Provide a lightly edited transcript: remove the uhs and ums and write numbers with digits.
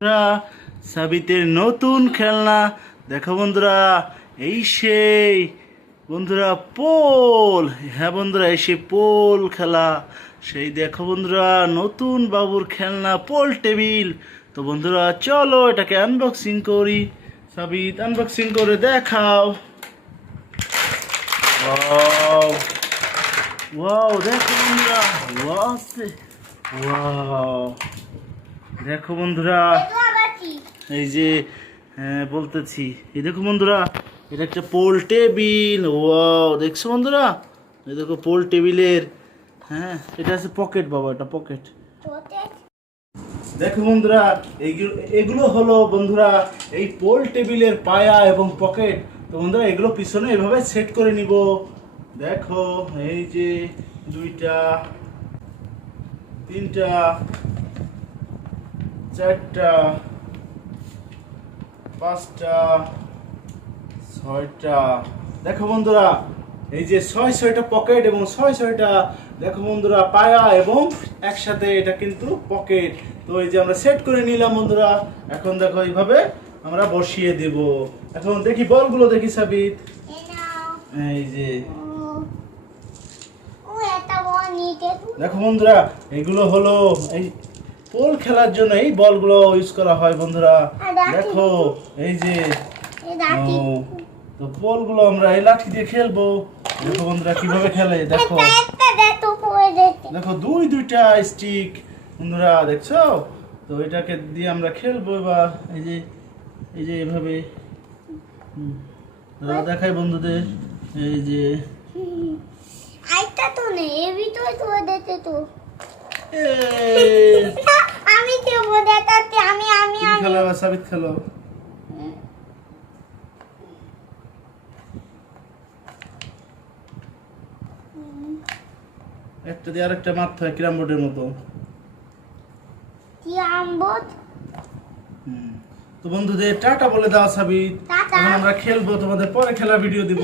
বন্ধুরা, সাবিতের নতুন খেলনা দেখো বন্ধুরা। এই সেই বন্ধুরা পোল। হ্যাঁ বন্ধুরা, এই সেই পোল খেলা। সেই দেখো বন্ধুরা, নতুন বাবুর খেলনা পোল টেবিল। তো বন্ধুরা চলো এটাকে আনবক্সিং করি। সাবিত আনবক্সিং করে দেখাও। ওয়াও ওয়াও, দেখো বন্ধুরা, ওয়াও ওয়াও, দেখো বন্ধুরা, এই যে বলতেছি, এই দেখো বন্ধুরা, এটা একটা পোল টেবিল। ওয়াও, দেখছো বন্ধুরা, এই দেখো পোল টেবিলের। হ্যাঁ, এটা আছে পকেট বাবা, এটা পকেট। দেখো বন্ধুরা, এগুলো হলো বন্ধুরা এই পোল টেবিলের পায়া এবং পকেট। তো বন্ধুরা এগুলো পিছনে এভাবে সেট করে নিব। দেখো এই যে দুইটা, তিনটা, চারটা, পাঁচটা, ছয়টা। দেখো বন্ধুরা, এই যে ছয়টা পকেট এবং ছয়টা দেখো বন্ধুরা পায়া, এবং একসাথে এটা কিন্তু পকেট। তো এই যে আমরা সেট করে নিলাম বন্ধুরা। এখন দেখো এইভাবে আমরা বসিয়ে দেব। এখন দেখি বলগুলো দেখি সাবিত। এই যে দেখো বন্ধুরা, এগুলো হলো এই পোল খেলার জন্য এই বলগুলো ইউজ করা হয় বন্ধুরা। দেখো এই যে তো বলগুলো আমরা এই লাঠি দিয়ে খেলবো। দেখো বন্ধুরা কিভাবে খেলে, দেখো দেখো দুইটা স্টিক বন্ধুরা, দেখছো? তো এটাকে দিয়ে আমরা খেলবো এবার। এই যে এভাবে দেখাই বন্ধুদের। এই যে আইটা তো নেই, এবি তো দিতে তো আমি দেব দেখাতে। আমি খেলো সাবিত, খেলো। একটা দিয়ে আরেকটা মারতে হয় ক্যারাম বোর্ডের মতো। তো বন্ধুদের টাটা বলে দাও সাবিত। এখন আমরা খেলবো, তোমাদের পরে খেলা ভিডিও দিব।